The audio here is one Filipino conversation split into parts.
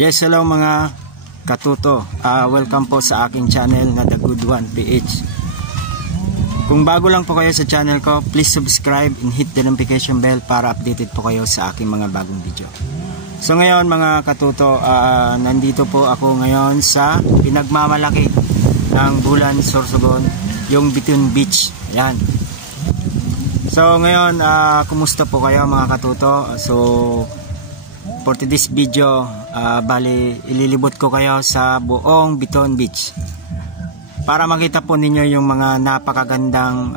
Yes, hello mga katuto. Welcome po sa aking channel na The Good One PH. Kung bago lang po kayo sa channel ko, please subscribe and hit the notification bell para updated po kayo sa aking mga bagong video. So ngayon mga katuto, nandito po ako ngayon sa pinagmamalaki ng Bulan, Sorsogon, yung Bituin Beach. Ayan. So ngayon, kumusta po kayo mga katuto? So for today's video, bali ililibot ko kayo sa buong Bituin Beach para makita po ninyo yung mga napakagandang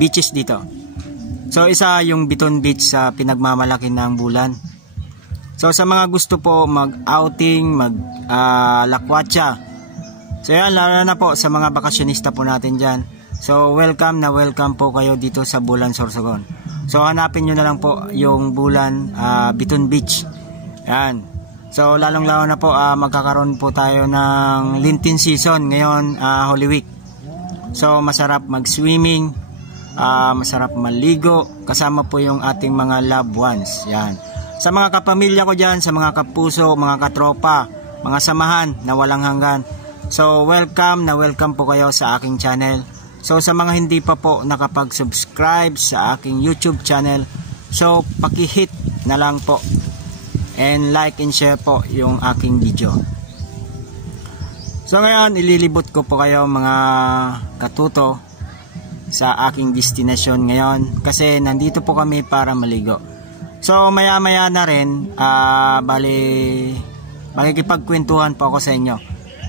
beaches dito. So isa yung Bituin Beach sa pinagmamalaki ng Bulan. So sa mga gusto po mag-outing, mag-lakwatsa, so yan, lalo na po sa mga bakasyonista po natin dyan. So welcome na welcome po kayo dito sa Bulan, Sorsogon. So hanapin nyo na lang po yung Bulan Bituin Beach. Yan. So lalong-lalo na po magkakaroon po tayo ng Lenten season ngayon, Holy Week. So masarap mag-swimming, masarap maligo kasama po yung ating mga loved ones. Yan. Sa mga kapamilya ko dyan, sa mga kapuso, mga katropa, mga samahan na walang hanggan. So welcome na welcome po kayo sa aking channel. So sa mga hindi pa po nakapag-subscribe sa aking YouTube channel, so paki-hit na lang po and like and share po yung aking video. So ngayon ililibot ko po kayo mga katuto sa aking destination ngayon kasi nandito po kami para maligo. So maya maya na rin bali makikipagkwentuhan po ako sa inyo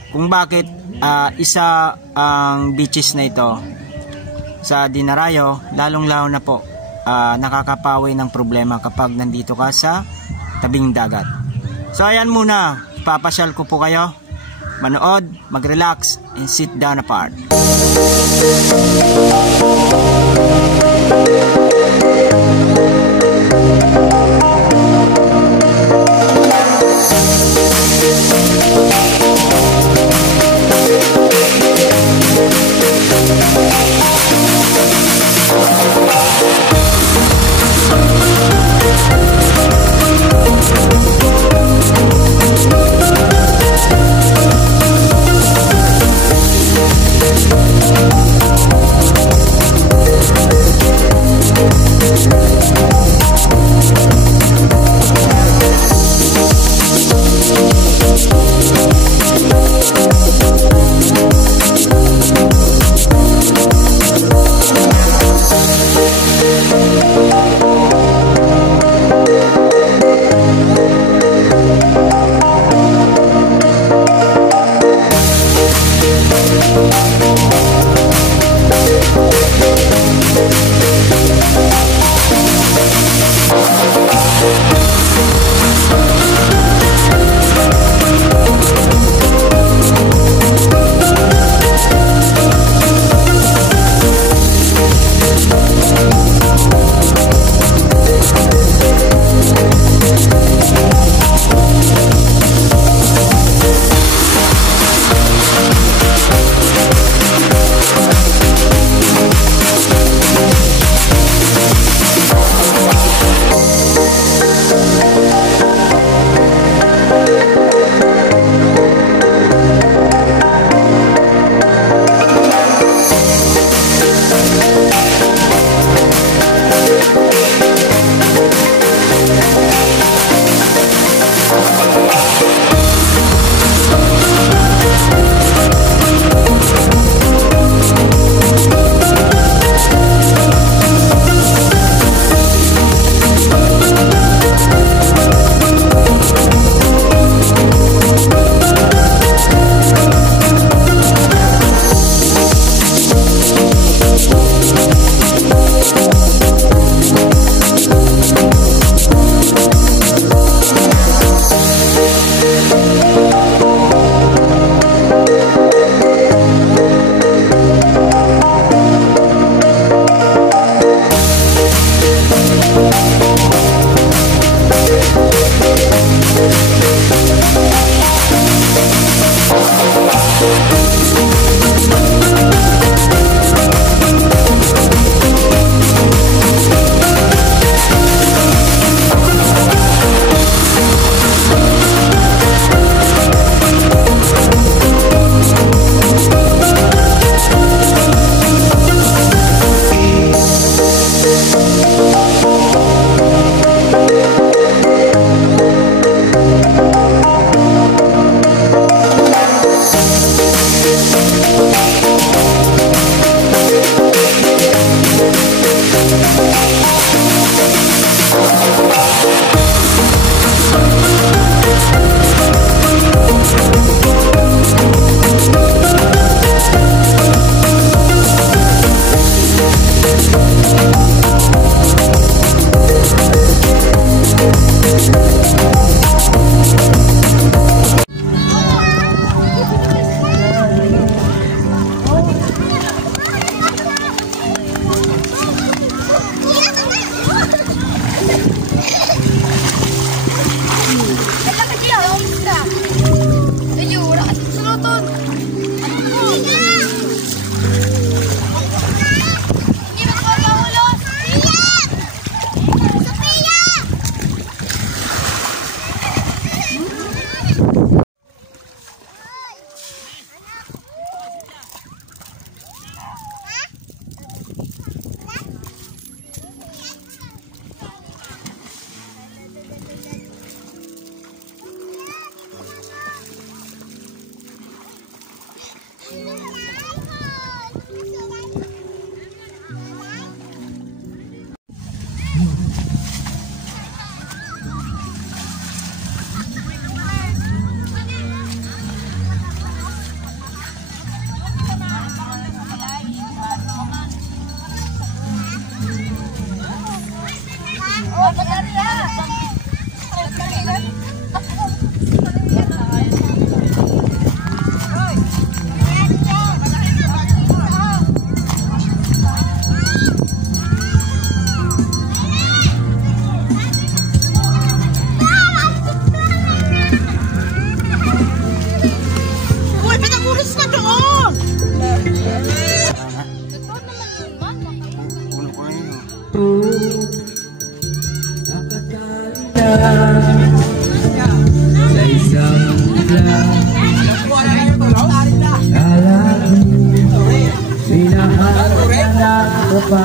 kung bakit isa ang beaches na ito sa Dinarayo, lalong-lalo na po nakakapawi ng problema kapag nandito ka sa tabing dagat. So ayan muna, papasyal ko po kayo, manood, mag-relax and sit down apart. sa isang pinakahanap ko pa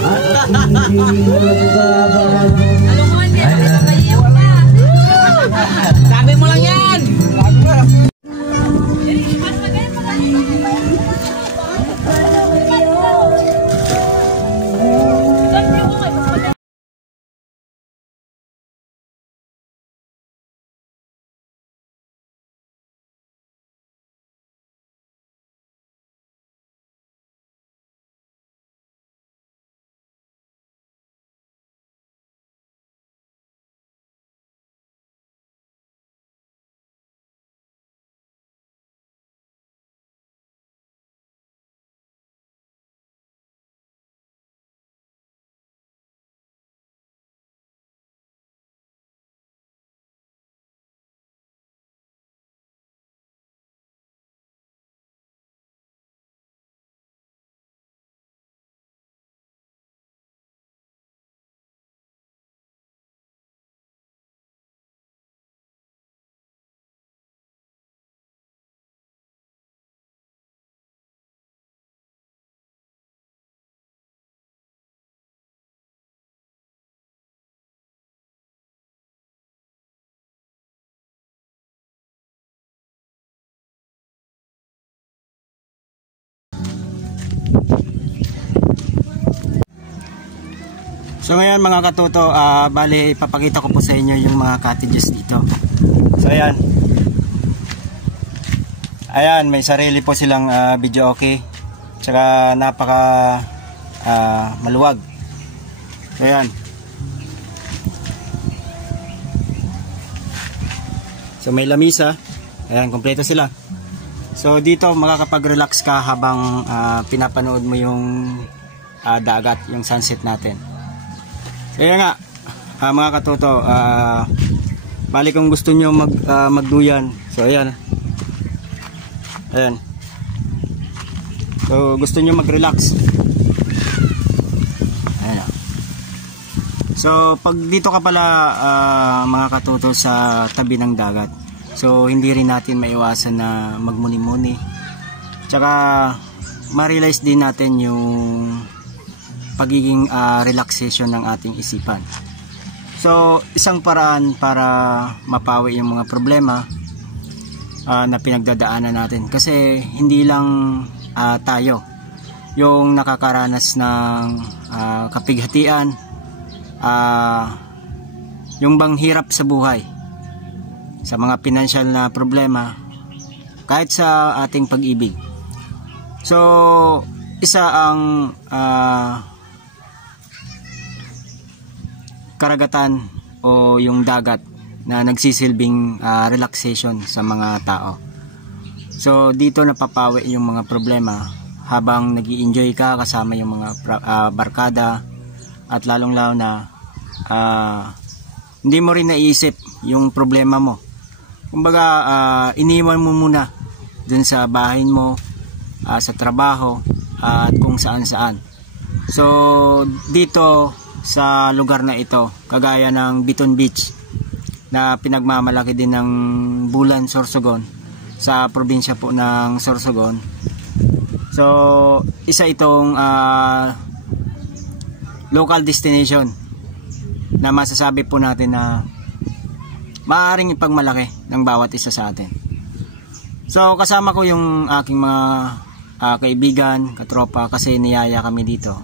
at hindi magbabago. Sabi mo lang yan! So ngayon mga katuto, bali ipapakita ko po sa inyo yung mga cottages dito. So ayan. Ayan, may sarili po silang video okay. Tsaka napaka maluwag. So ayan. So may lamisa. Ayan, kompleto sila. So dito makakapag-relax ka habang pinapanood mo yung dagat, yung sunset natin. Kaya nga mga katuto, bali kung gusto nyo magduyan, so ayan. Ayan. So gusto nyo mag-relax. Ayan. So pag dito ka pala mga katuto sa tabi ng dagat, so hindi rin natin maiwasan na magmuni-muni. Tsaka ma-realize din natin yung pagiging relaxation ng ating isipan. So isang paraan para mapawi yung mga problema na pinagdadaanan natin, kasi hindi lang tayo yung nakakaranas ng kapighatian, yung bang hirap sa buhay, sa mga financial na problema, kahit sa ating pag-ibig. So isa ang karagatan o yung dagat na nagsisilbing relaxation sa mga tao. So dito napapawi yung mga problema habang nag-i-enjoy ka kasama yung mga barkada, at lalong lalo na hindi mo rin naisip yung problema mo. Kumbaga iniwan mo muna dun sa bahay mo, sa trabaho, at kung saan saan. So dito sa lugar na ito, kagaya ng Biton Beach na pinagmamalaki din ng Bulan, Sorsogon, sa probinsya po ng Sorsogon. So isa itong local destination na masasabi po natin na maaaring ipagmalaki ng bawat isa sa atin. So kasama ko yung aking mga kaibigan, katropa, kasi niyaya kami dito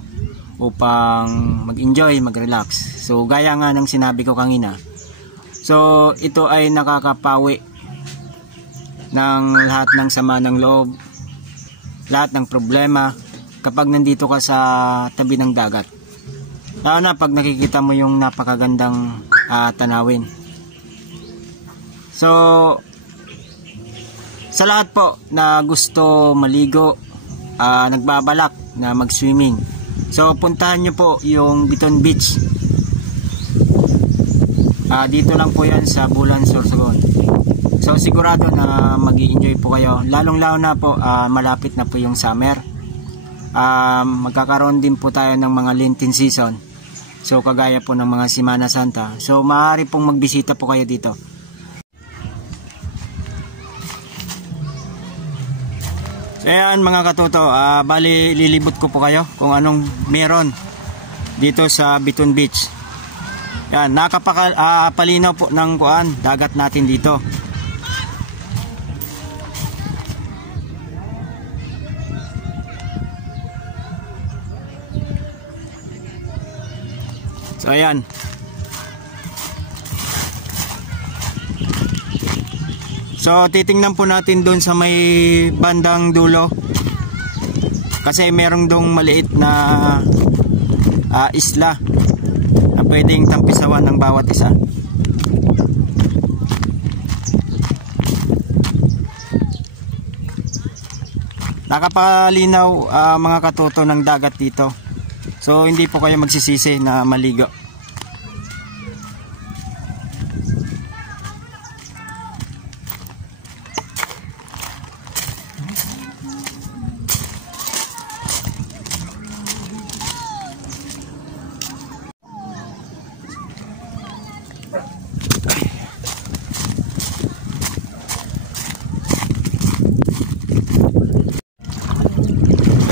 upang mag-enjoy, mag-relax. So gaya nga ng sinabi ko kanina, so ito ay nakakapawi ng lahat ng sama ng loob, lahat ng problema kapag nandito ka sa tabi ng dagat. Lalo na pag nakikita mo yung napakagandang tanawin. So sa lahat po na gusto maligo, nagbabalak na mag-swimming, so puntahan nyo po yung Biton Beach. Dito lang po yan sa Bulan, Sorsogon. So sigurado na mag-i-enjoy po kayo, lalong lalo na po malapit na po yung summer. Magkakaroon din po tayo ng mga Lenten season. So kagaya po ng mga Semana Santa. So maaari pong magbisita po kayo dito. So ayan mga katuto, bali lilibot ko po kayo kung anong meron dito sa Biton Beach. Yan, nakapalinaw po ng dagat natin dito. So ayan. So titingnan po natin doon sa may bandang dulo. Kasi merong dong maliit na isla na pwedeng tampisawan ng bawat isa. Nakapalinaw mga katuto ng dagat dito. So hindi po kayo magsisisi na maligo.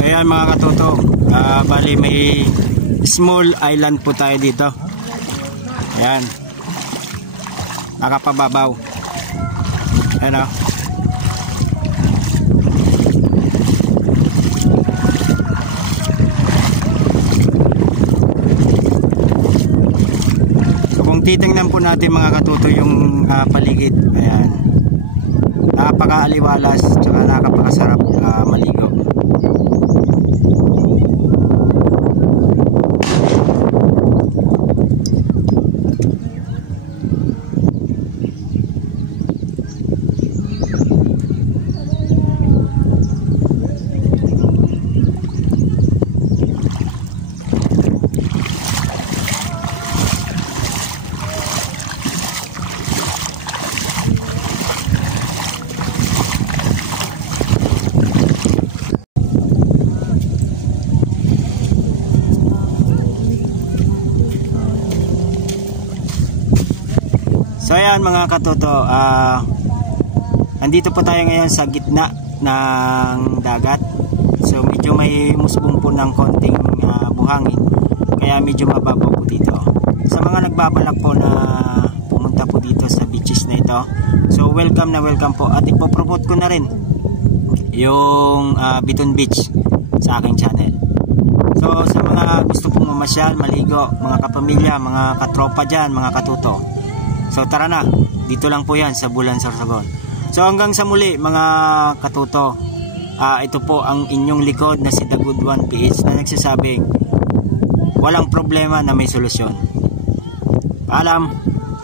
Ayan mga katuto, bali may small island po tayo dito. Ayan, nakapababaw. Ayan o. So kung titingnan po natin mga katuto yung paligid, ayan, napakaaliwalas tsaka nakapakasarap maligo. So ayan mga katuto, andito po tayo ngayon sa gitna ng dagat. So medyo may musbong po ng konting buhangin, kaya medyo mababaw po dito. Sa mga nagbabalak po na pumunta po dito sa beaches na ito, so welcome na welcome po. At ipopromote ko na rin yung Biton Beach sa aking channel. So sa mga gusto pong mamasyal, maligo, mga kapamilya, mga katropa dyan, mga katuto, so tara na, dito lang po yan sa Bulan, Sorsogon. So hanggang sa muli mga katuto, ito po ang inyong likod na si The Good One PH na nagsasabing walang problema na may solusyon. Paalam.